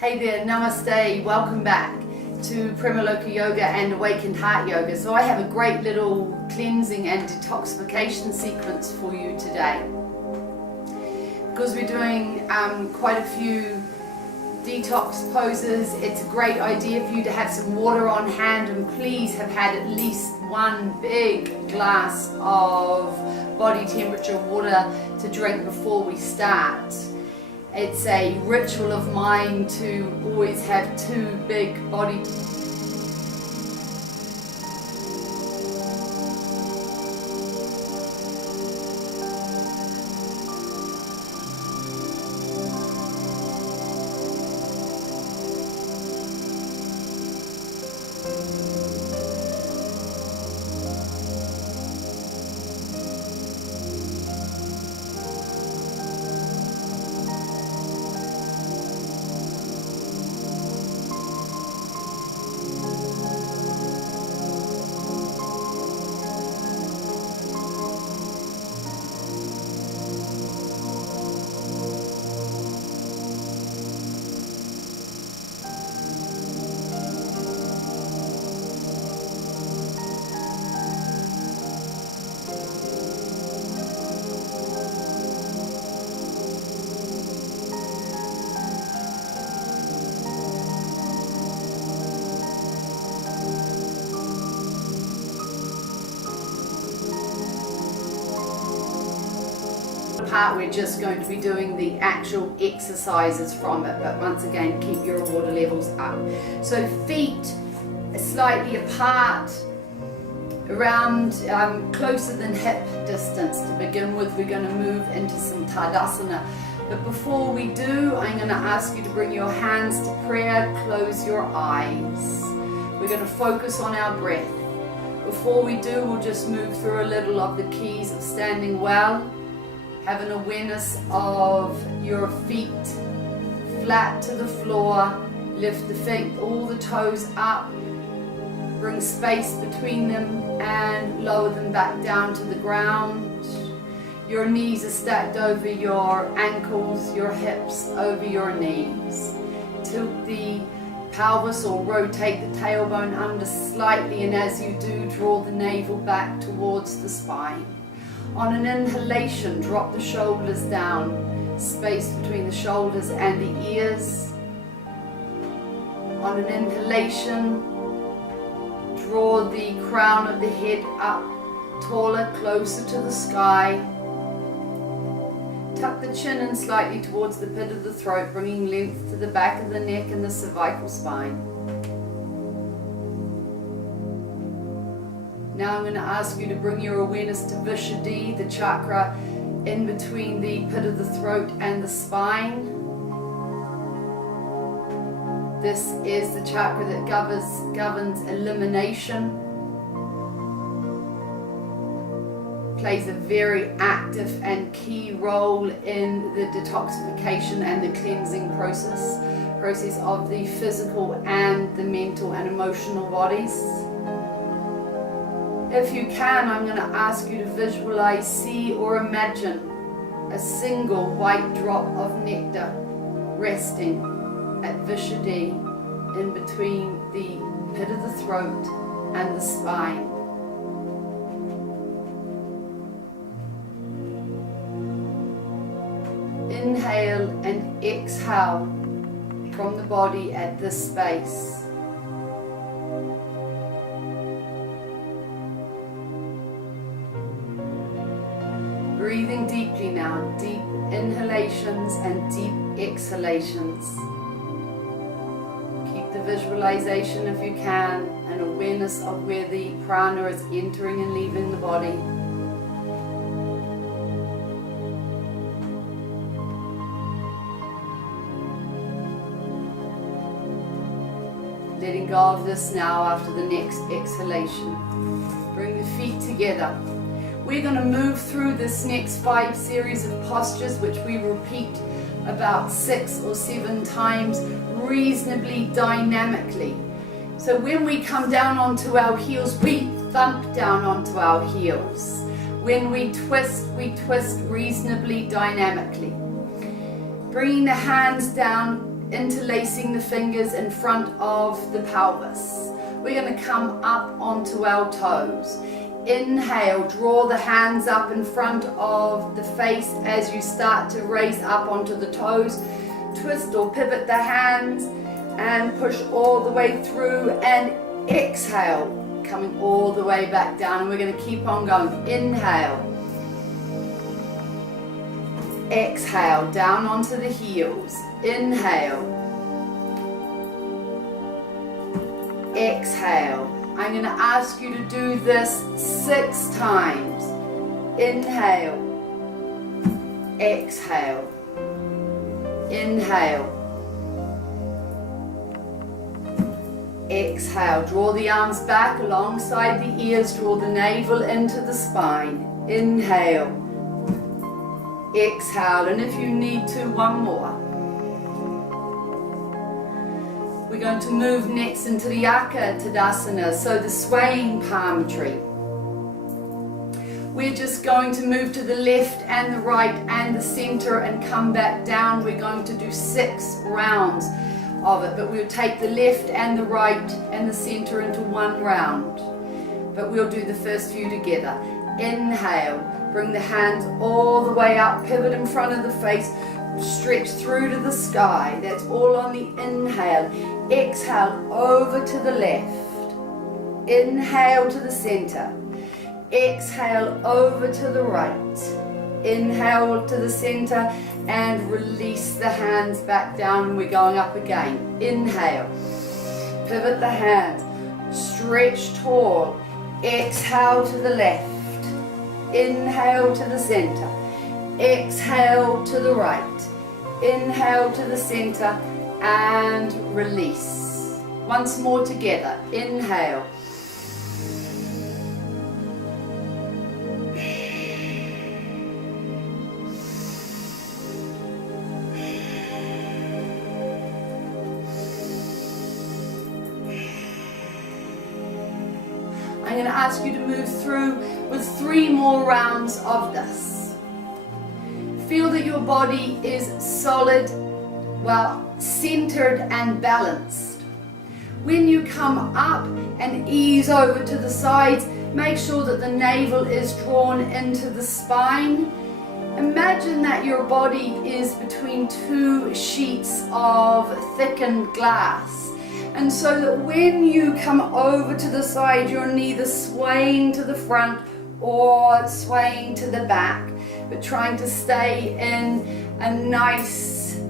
Hey there, namaste, welcome back to Premaloka Yoga and Awakened Heart Yoga. So I have a great little cleansing and detoxification sequence for you today. Because we're doing quite a few detox poses, it's a great idea for you to have some water on hand, and please have had at least one big glass of body temperature water to drink before we start. It's a ritual of mine to always have two big body part. We're just going to be doing the actual exercises from it, but once again keep your water levels up. So feet slightly apart, around closer than hip distance to begin with. We're going to move into some Tadasana, but before we do, I'm going to ask you to bring your hands to prayer, close your eyes. We're going to focus on our breath. Before we do, we'll just move through a little of the keys of standing well. Have an awareness of your feet flat to the floor. Lift the feet, all the toes up. Bring space between them and lower them back down to the ground. Your knees are stacked over your ankles, your hips over your knees. Tilt the pelvis or rotate the tailbone under slightly, and as you do, draw the navel back towards the spine. On an inhalation, drop the shoulders down, space between the shoulders and the ears. On an inhalation, draw the crown of the head up, taller, closer to the sky. Tuck the chin in slightly towards the pit of the throat, bringing length to the back of the neck and the cervical spine. Now I'm going to ask you to bring your awareness to Viishuddhi, the chakra in between the pit of the throat and the spine. This is the chakra that governs elimination. Plays a very active and key role in the detoxification and the cleansing process of the physical and the mental and emotional bodies. If you can, I'm going to ask you to visualize, see or imagine a single white drop of nectar resting at Viishuddhi in between the pit of the throat and the spine. Inhale and exhale from the body at this space. Breathing deeply now, deep inhalations and deep exhalations. Keep the visualization if you can, and awareness of where the prana is entering and leaving the body. Letting go of this now after the next exhalation. Bring the feet together. We're going to move through this next 5 series of postures, which we repeat about 6 or 7 times reasonably dynamically. So when we come down onto our heels, we thump down onto our heels. When we twist reasonably dynamically. Bringing the hands down, interlacing the fingers in front of the pelvis. We're going to come up onto our toes. Inhale, draw the hands up in front of the face as you start to raise up onto the toes. Twist or pivot the hands and push all the way through, and exhale, coming all the way back down, and we're going to keep on going. Inhale, exhale, down onto the heels. Inhale, exhale. I'm going to ask you to do this 6 times. Inhale, exhale, inhale, exhale. Draw the arms back alongside the ears, draw the navel into the spine. Inhale, exhale, and if you need to, one more. We're going to move next into the Aka Tadasana, so the swaying palm tree. We're just going to move to the left and the right and the center and come back down. We're going to do 6 rounds of it, but we'll take the left and the right and the center into 1 round. But we'll do the first few together. Inhale, bring the hands all the way up, pivot in front of the face, stretch through to the sky. That's all on the inhale. Exhale, over to the left. Inhale to the center. Exhale, over to the right. Inhale to the center and release the hands back down, and we're going up again. Inhale, pivot the hands, stretch tall. Exhale to the left. Inhale to the center. Exhale to the right. Inhale to the center and release. Once more together. Inhale. I'm going to ask you to move through with 3 more rounds of this. Feel that your body is solid, well, centered and balanced. When you come up and ease over to the sides, make sure that the navel is drawn into the spine. Imagine that your body is between 2 sheets of thickened glass. And so that when you come over to the side, you're neither swaying to the front or swaying to the back, but trying to stay in a nice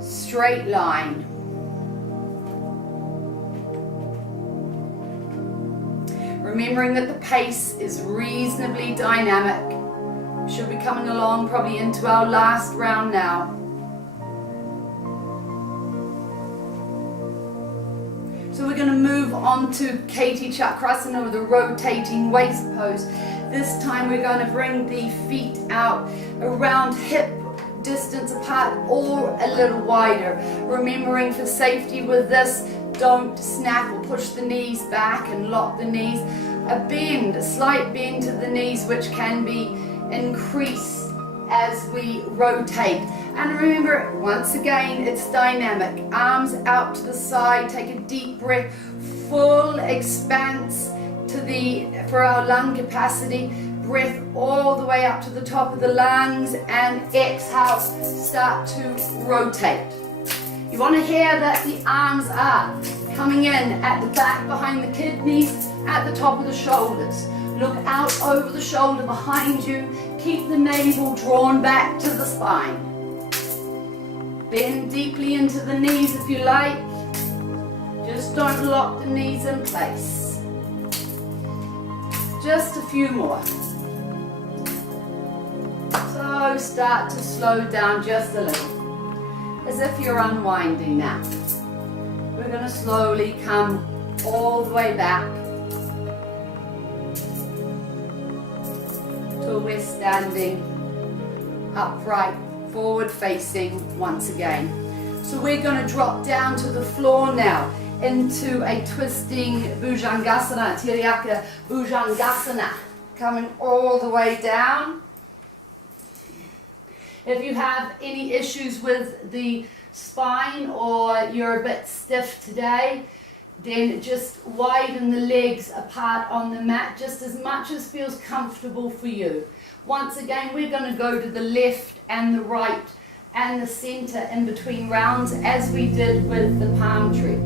straight line. Remembering that the pace is reasonably dynamic. We should be coming along probably into our last round now. So we're going to move on to Kati Chakrasana, with a rotating waist pose. This time we're going to bring the feet out around hip distance apart or a little wider. Remembering for safety with this, don't snap or push the knees back and lock the knees. A bend, a slight bend to the knees, which can be increased as we rotate. And remember, once again, it's dynamic. Arms out to the side, take a deep breath, full expanse for our lung capacity. Breath all the way up to the top of the lungs, and exhale, start to rotate. You want to hear that the arms are coming in at the back behind the kidneys, at the top of the shoulders. Look out over the shoulder behind you. Keep the navel drawn back to the spine. Bend deeply into the knees if you like. Just don't lock the knees in place. Just a few more. So start to slow down just a little, as if you're unwinding now. We're going to slowly come all the way back till we're standing upright, forward facing once again. So we're going to drop down to the floor now into a twisting Bhujangasana, Tiriyaka Bhujangasana, coming all the way down. If you have any issues with the spine or you're a bit stiff today, then just widen the legs apart on the mat just as much as feels comfortable for you. Once again, we're going to go to the left and the right and the center in between rounds as we did with the palm tree.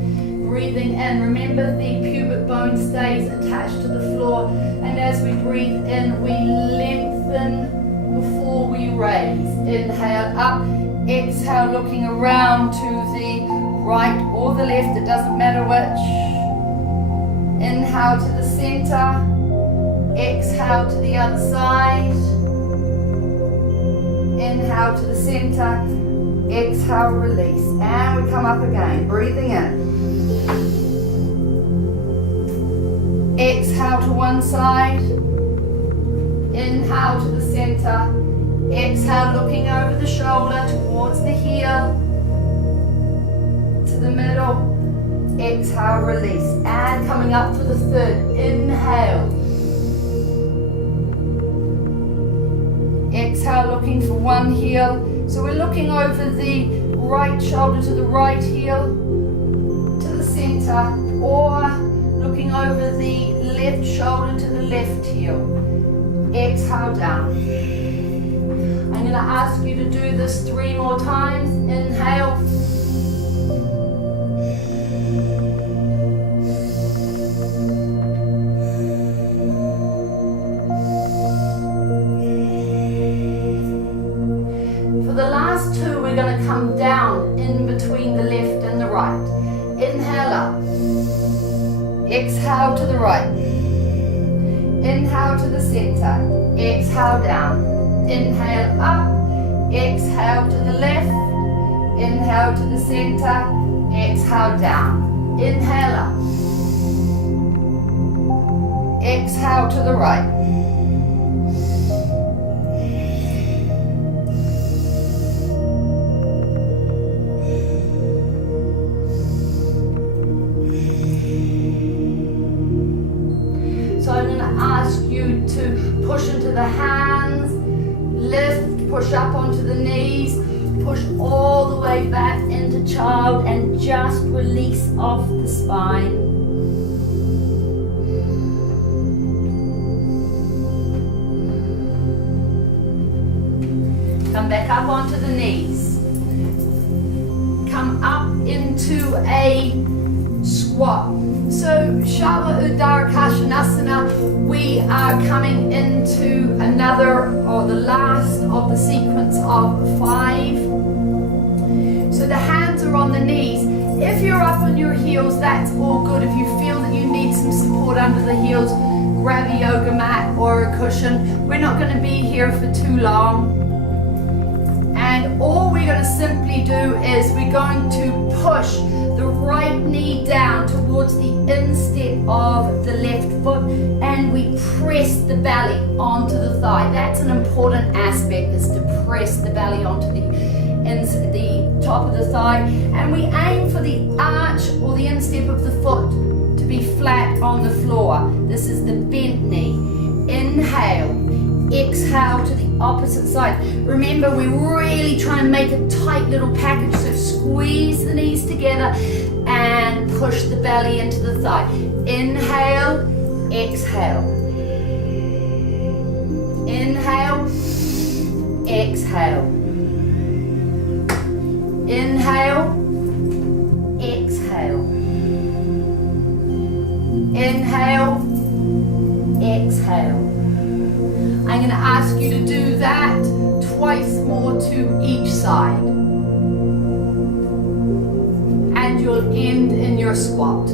Breathing in, remember the pubic bone stays attached to the floor, and as we breathe in, we lengthen before we raise. Inhale up, exhale looking around to the right or the left, it doesn't matter which. Inhale to the center, exhale to the other side. Inhale to the center, exhale, release, and we come up again, breathing in. Exhale to one side, inhale to the center, exhale looking over the shoulder towards the heel, to the middle, exhale, release, and coming up for the third, inhale. Exhale, looking for one heel. So we're looking over the right shoulder to the right heel, to the center, or looking over the left shoulder to the left heel. Exhale down. I'm going to ask you to do this 3 more times. Inhale. We're going to come down in between the left and the right. Inhale up. Exhale to the right. Inhale to the center. Exhale down. Inhale up. Exhale to the left. Inhale to the center. Exhale down. Inhale up. Exhale to the right. To push into the hands, lift, push up onto the knees, push all the way back into child, and just release off the spine. Come back up onto the knees. Come up into a squat. So Shalva Uddara we are coming into another, or the last of the sequence of 5. So the hands are on the knees. If you're up on your heels, that's all good. If you feel that you need some support under the heels, grab a yoga mat or a cushion. We're not going to be here for too long. And all we're going to simply do is we're going to push the right knee down towards the instep of the left foot, and we press the belly onto the thigh. That's an important aspect, is to press the belly onto the top of the thigh, and we aim for the arch or the instep of the foot to be flat on the floor. This is the bent knee. Inhale. Exhale to the opposite side. Remember, we really try and make a tight little package, so squeeze the knees together and push the belly into the thigh. Inhale, exhale. Inhale, exhale. Inhale, exhale. Inhale, exhale. I'm going to ask you to do that twice more to each side. And you'll end in your squat.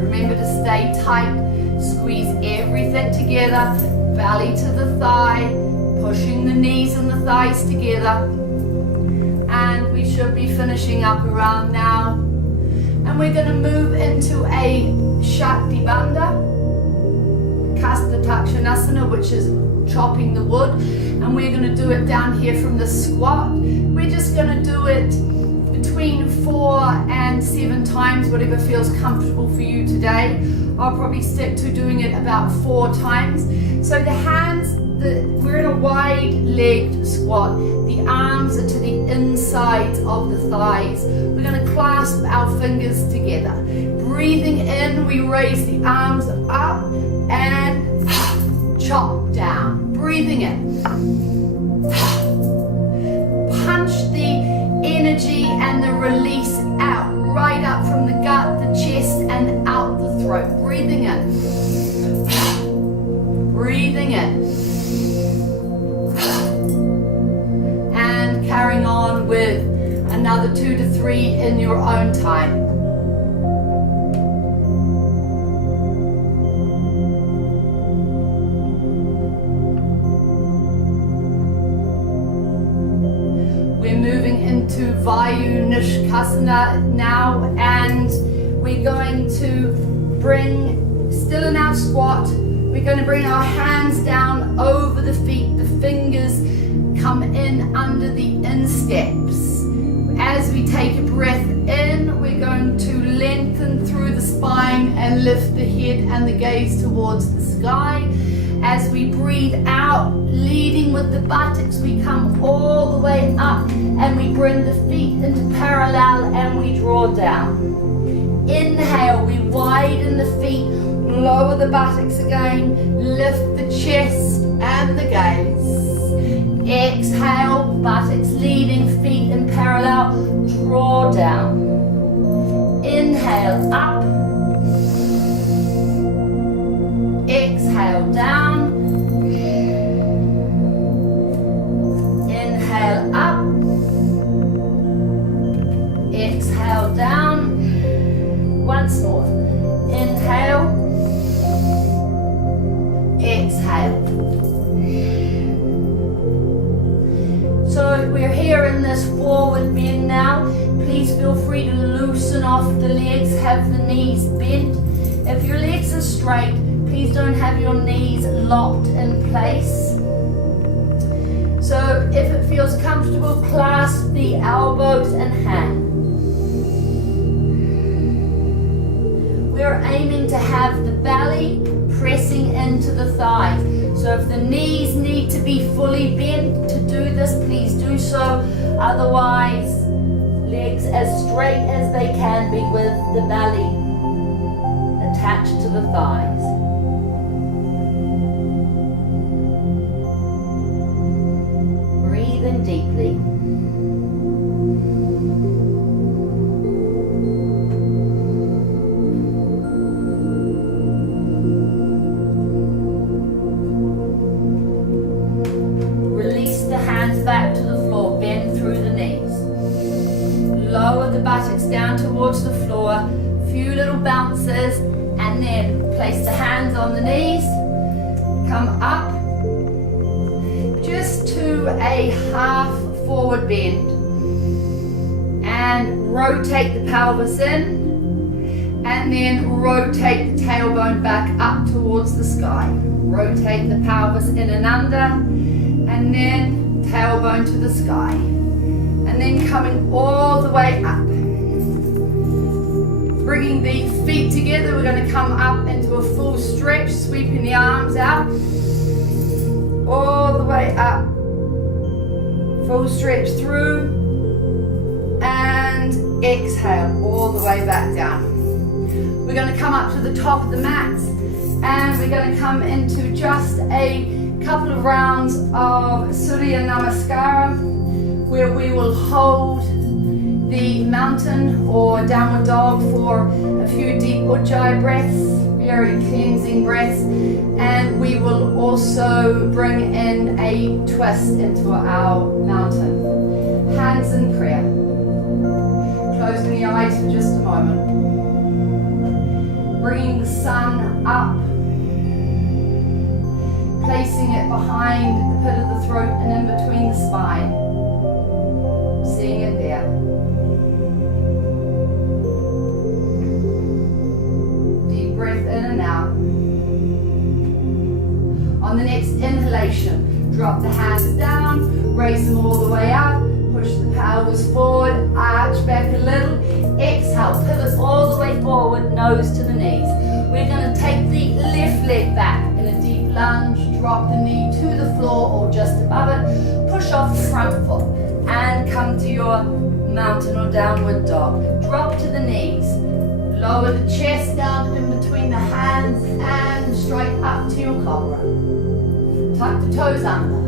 Remember to stay tight, squeeze everything together, belly to the thigh, pushing the knees and the thighs together, and we should be finishing up around now. And we're going to move into a Shakti Bandha, Kasta Takshanasana, which is chopping the wood, and we're going to do it down here from the squat. We're just going to do it between between 4 and 7 times, whatever feels comfortable for you today. I'll probably stick to doing it about 4 times. So the hands, we're in a wide-legged squat. The arms are to the insides of the thighs. We're going to clasp our fingers together. Breathing in, we raise the arms up and chop down. Breathing in. Punch the energy and the release out, right up from the gut, the chest, and out the throat. Breathing in. Breathing in. And carrying on with another 2 to 3 in your own time. To Viishuddhi now, and we're going to bring, still in our squat, we're going to bring our hands down over the feet. The fingers come in under the insteps. As we take a breath in, we're going to lengthen through the spine and lift the head and the gaze towards the sky. As we breathe out, leading with the buttocks, we come all the way up and we bring the feet into parallel and we draw down. Inhale, we widen the feet, lower the buttocks again, lift the chest and the gaze. Exhale, buttocks leading, feet in parallel, draw down. Inhale, up. Exhale, down. Inhale, up. Exhale, down. Once more. Inhale. Exhale. So we're here in this forward bend now. Please feel free to loosen off the legs, have the knees bent. If your legs are straight, please don't have your knees locked in place. So if it feels comfortable, clasp the elbows in hand. We're aiming to have the belly pressing into the thighs. So if the knees need to be fully bent to do this, please do so. Otherwise, legs as straight as they can be with the belly attached to the thighs. Breathe in deeply. Release the hands back to the floor, bend through the knees. Lower the buttocks down towards the floor, a few little bounces, and then place the hands on the knees, come up, just to a half forward bend, and rotate the pelvis in, and then rotate the tailbone back up towards the sky. Rotate the pelvis in and under, and then tailbone to the sky, and then coming all the way up. Bringing the feet together, we're going to come up into a full stretch, sweeping the arms out, all the way up, full stretch through, and exhale, all the way back down. We're going to come up to the top of the mats, and we're going to come into just a couple of rounds of Surya Namaskara, where we will hold the mountain or downward dog for a few deep ujjayi breaths, very cleansing breaths, and we will also bring in a twist into our mountain. Hands in prayer. Closing the eyes for just a moment. Bringing the sun up, placing it behind the pit of the throat and in between the spine. Seeing it there. Breath in and out. On the next inhalation, drop the hands down, raise them all the way up, push Push the pelvis forward, arch back a little. Exhale, pivot all the way forward, nose to the knees. We're going to take the left leg back in a deep lunge. Drop the knee to the floor or just above it. Push off the front foot and come to your mountain or downward dog. Drop to the knees. Lower the chest down in between the hands and straight up to your cobra. Tuck the toes under.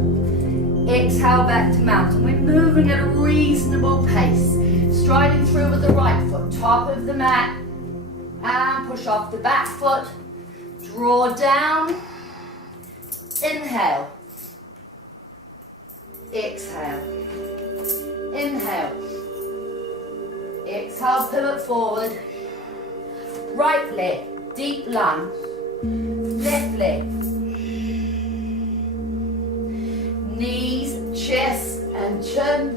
Exhale back to mountain. We're moving at a reasonable pace. Striding through with the right foot, top of the mat. And push off the back foot. Draw down. Inhale. Exhale. Inhale. Exhale, pivot forward. Right leg, deep lunge. Left leg. Knees, chest and chin.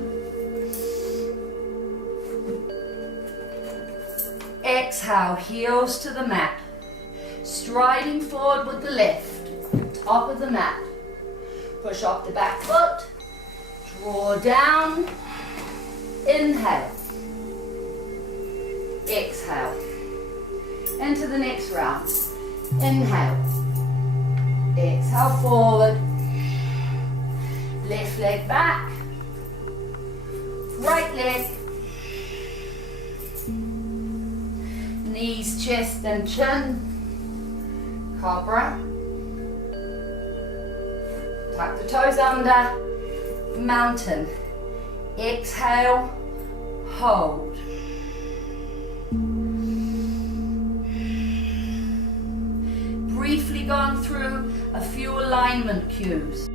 Exhale, heels to the mat. Striding forward with the left, top of the mat. Push off the back foot. Draw down. Inhale. Exhale. Into the next round. Inhale. Exhale forward. Left leg back. Right leg. Knees, chest and chin. Cobra. Tuck the toes under. Mountain. Exhale. Hold. Briefly gone through a few alignment cues.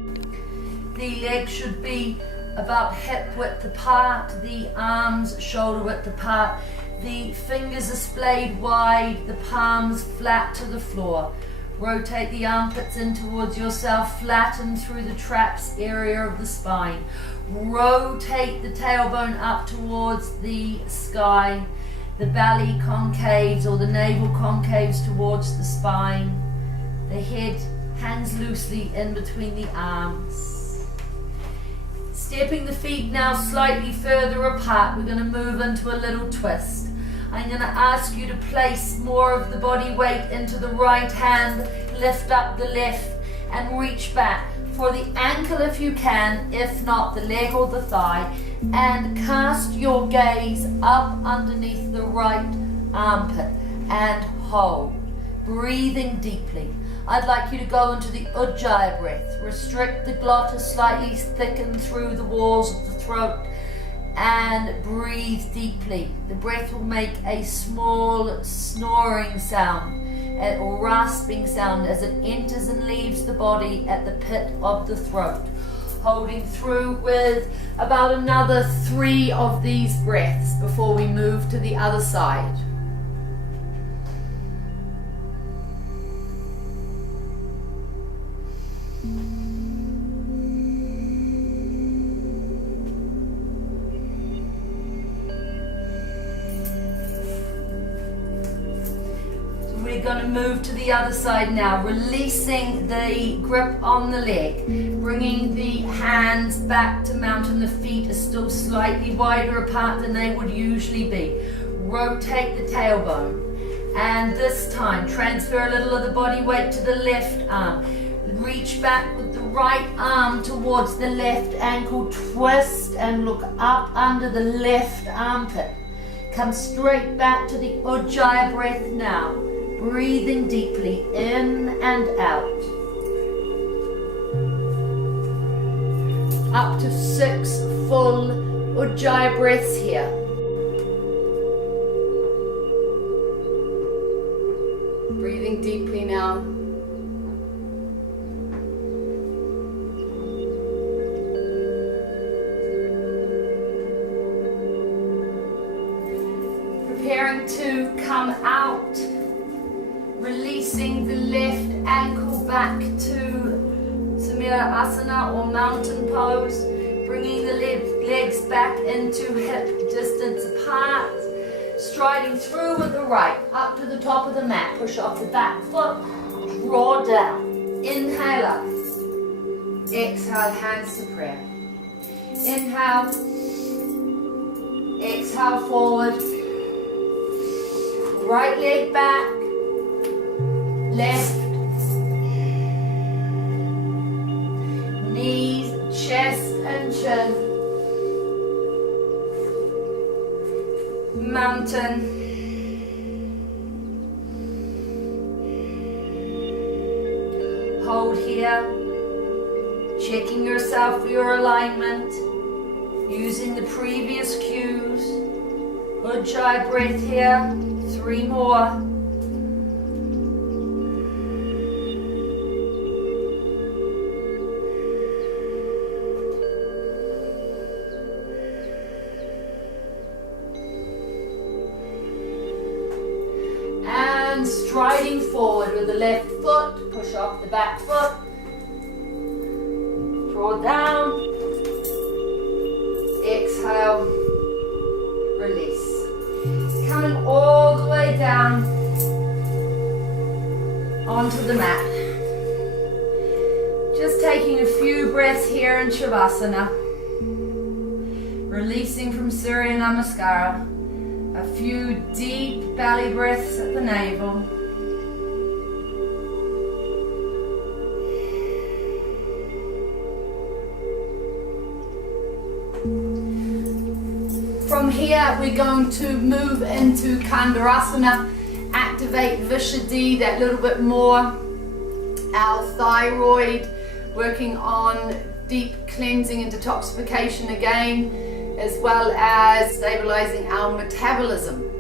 The legs should be about hip width apart, the arms shoulder width apart, the fingers are splayed wide, the palms flat to the floor. Rotate the armpits in towards yourself, flatten through the traps area of the spine. Rotate the tailbone up towards the sky, the belly concaves or the navel concaves towards the spine. The head hangs loosely in between the arms. Stepping the feet now slightly further apart, we're going to move into a little twist. I'm going to ask you to place more of the body weight into the right hand, lift up the left and reach back for the ankle if you can, if not the leg or the thigh, and cast your gaze up underneath the right armpit and hold, breathing deeply. I'd like you to go into the Ujjayi breath. Restrict the glottis, slightly thicken through the walls of the throat and breathe deeply. The breath will make a small snoring sound or rasping sound as it enters and leaves the body at the pit of the throat. Holding through with about another 3 of these breaths before we move to the other side. We're going to move to the other side now, releasing the grip on the leg, bringing the hands back to mountain. The feet are still slightly wider apart than they would usually be. Rotate the tailbone, and this time transfer a little of the body weight to the left arm. Reach back with the right arm towards the left ankle, twist and look up under the left armpit. Come straight back to the Ujjayi breath now. Breathing deeply in and out. Up to 6 full Ujjayi breaths here. Breathing deeply now. Preparing to come out. Releasing the left ankle back to Samira Asana or mountain pose. Bringing the legs back into hip distance apart. Striding through with the right, up to the top of the mat. Push off the back foot, draw down. Inhale up. Exhale, hands to prayer. Inhale. Exhale forward. Right leg back. Left. Knees, chest and chin. Mountain. Hold here. Checking yourself for your alignment. Using the previous cues. Ujjayi breath here. 3 more. And striding forward with the left foot. Push off the back foot. Draw down. Exhale, release. Coming all the way down onto the mat. Just taking a few breaths here in Shavasana. Releasing from Surya Namaskara. A few deep belly breaths at the navel. From here, we're going to move into Kandarasana, activate Viishuddhi that little bit more, our thyroid, working on deep cleansing and detoxification again, as well as stabilizing our metabolism.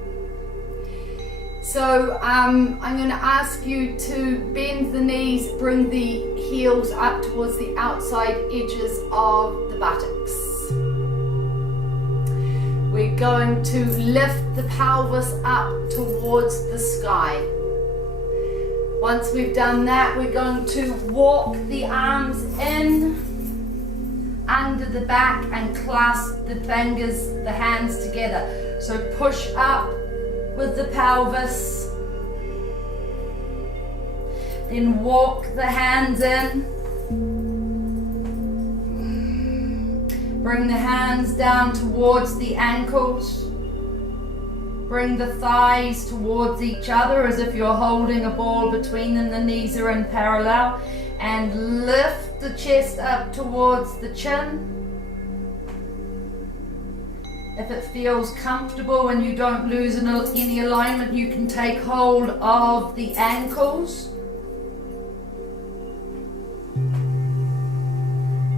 So I'm going to ask you to bend the knees, bring the heels up towards the outside edges of the buttocks. We're going to lift the pelvis up towards the sky. Once we've done that, we're going to walk the arms in under the back and clasp the fingers, the hands together. So push up with the pelvis. Then walk the hands in. Bring the hands down towards the ankles. Bring the thighs towards each other as if you're holding a ball between them. The knees are in parallel. And lift the chest up towards the chin. If it feels comfortable and you don't lose any alignment, you can take hold of the ankles.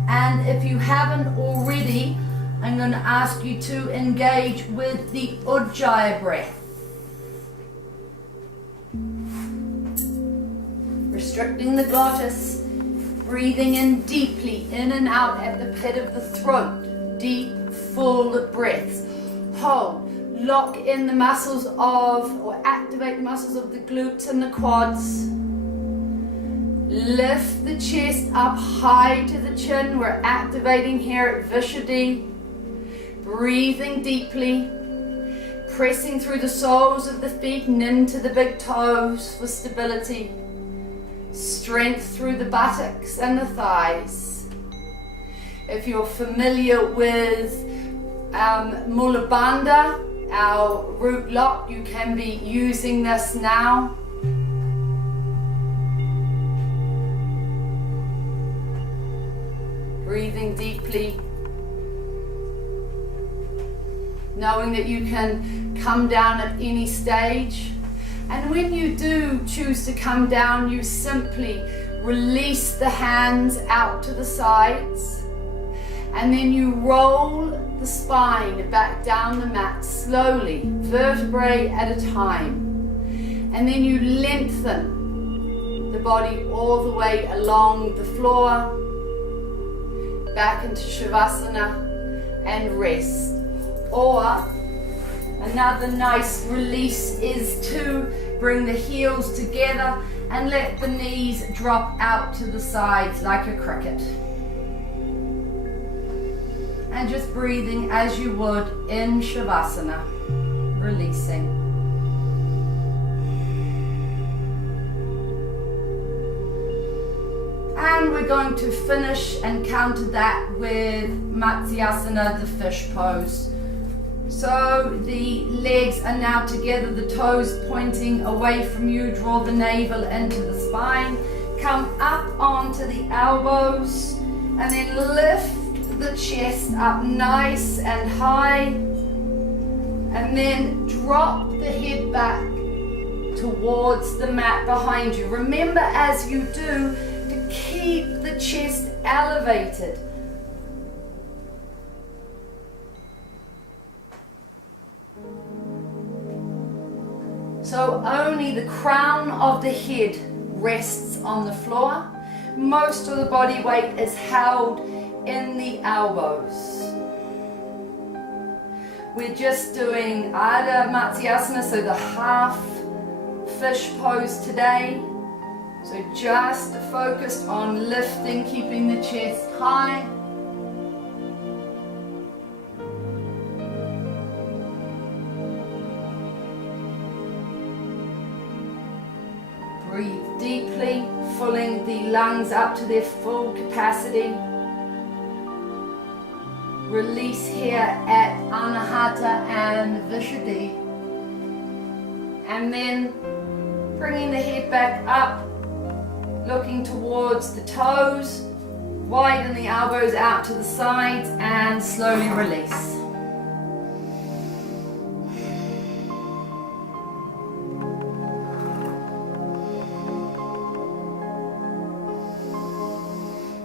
And if you haven't already, I'm going to ask you to engage with the Ujjayi breath. Restricting the glottis, breathing in deeply, in and out at the pit of the throat. Deep, full breaths. Hold. Lock in the muscles of, or activate the muscles of the glutes and the quads. Lift the chest up high to the chin. We're activating here at Viishuddhi. Breathing deeply. Pressing through the soles of the feet and into the big toes for stability. Strength through the buttocks and the thighs. If you're familiar with Mula Bandha, our root lock, you can be using this now. Breathing deeply, knowing that you can come down at any stage. And when you do choose to come down, you simply release the hands out to the sides, and then you roll the spine back down the mat slowly, vertebrae at a time. And then you lengthen the body all the way along the floor, back into Shavasana, and rest. Or another nice release is to bring the heels together and let the knees drop out to the sides like a cricket. And just breathing as you would in Shavasana, releasing. And we're going to finish and counter that with Matsyasana, the fish pose. So the legs are now together, the toes pointing away from you. Draw the navel into the spine. Come up onto the elbows and then lift the chest up nice and high. And then drop the head back towards the mat behind you. Remember as you do to keep the chest elevated. So only the crown of the head rests on the floor. Most of the body weight is held in the elbows. We're just doing Ardha Matsyasana, so the half fish pose today. So just focused on lifting, keeping the chest high. Breathe deeply, filling the lungs up to their full capacity. Release here at Anahata and Viishuddhi. And then bringing the head back up, looking towards the toes, widen the elbows out to the sides and slowly release.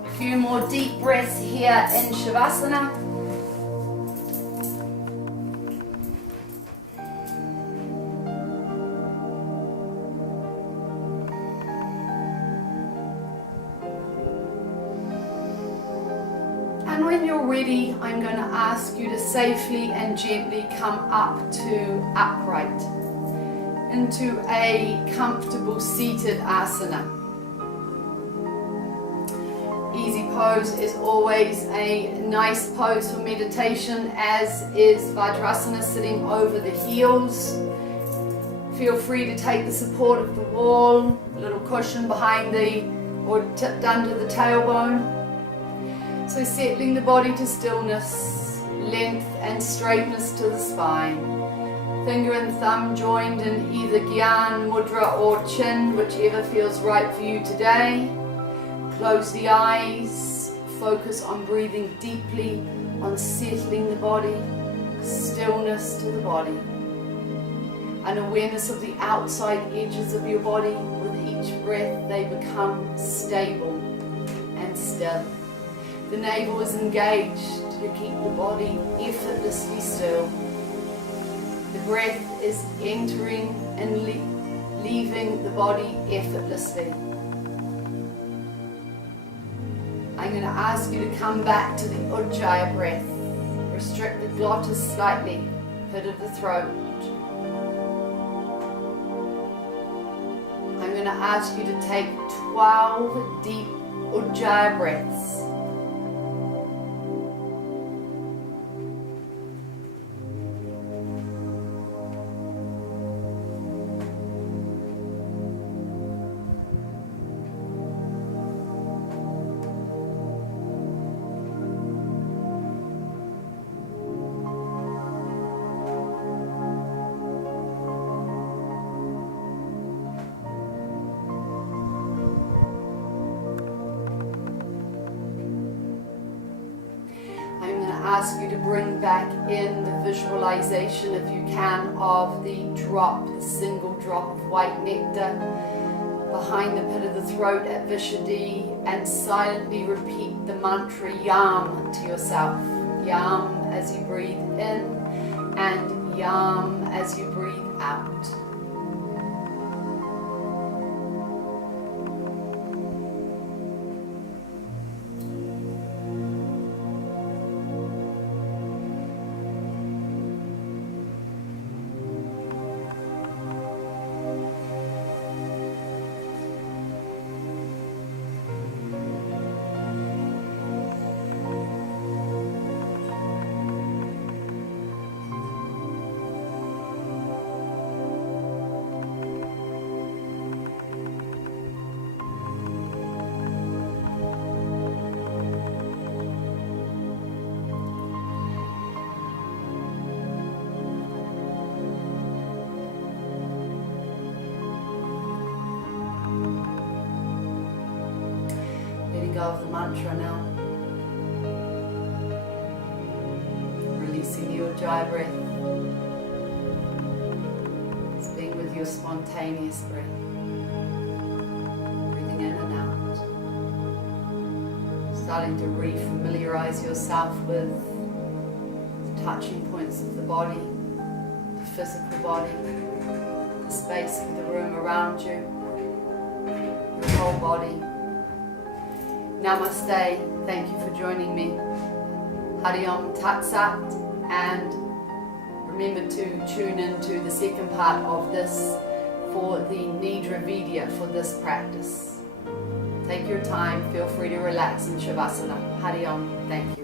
A few more deep breaths here in Shavasana. And when you're ready, I'm going to ask you to safely and gently come up to upright, into a comfortable seated asana. Easy pose is always a nice pose for meditation, as is Vajrasana, sitting over the heels. Feel free to take the support of the wall, a little cushion behind or tipped under the tailbone. So settling the body to stillness, length and straightness to the spine. Finger and thumb joined in either Gyan Mudra or Chin, whichever feels right for you today. Close the eyes, focus on breathing deeply, on settling the body, stillness to the body. An awareness of the outside edges of your body. With each breath they become stable and still. The navel is engaged to keep the body effortlessly still. The breath is entering and leaving the body effortlessly. I'm going to ask you to come back to the Ujjayi breath. Restrict the glottis slightly, pit of the throat. I'm going to ask you to take 12 deep Ujjayi breaths. Ask you to bring back in the visualization, if you can, of the drop, the single drop of white nectar behind the pit of the throat at Viishuddhi, and silently repeat the mantra Yam to yourself. Yam as you breathe in and Yam as you breathe out. go of the mantra now. Releasing your Ujjayi breath. Just being with your spontaneous breath. Breathing in and out. Starting to re-familiarize yourself with the touching points of the body, the physical body, the space of the room around you, your whole body. Namaste. Thank you for joining me. Hari Om Tat Sat, and remember to tune into the second part of this for the Nidra Vidya for this practice. Take your time, feel free to relax in Shavasana. Hari Om. Thank you.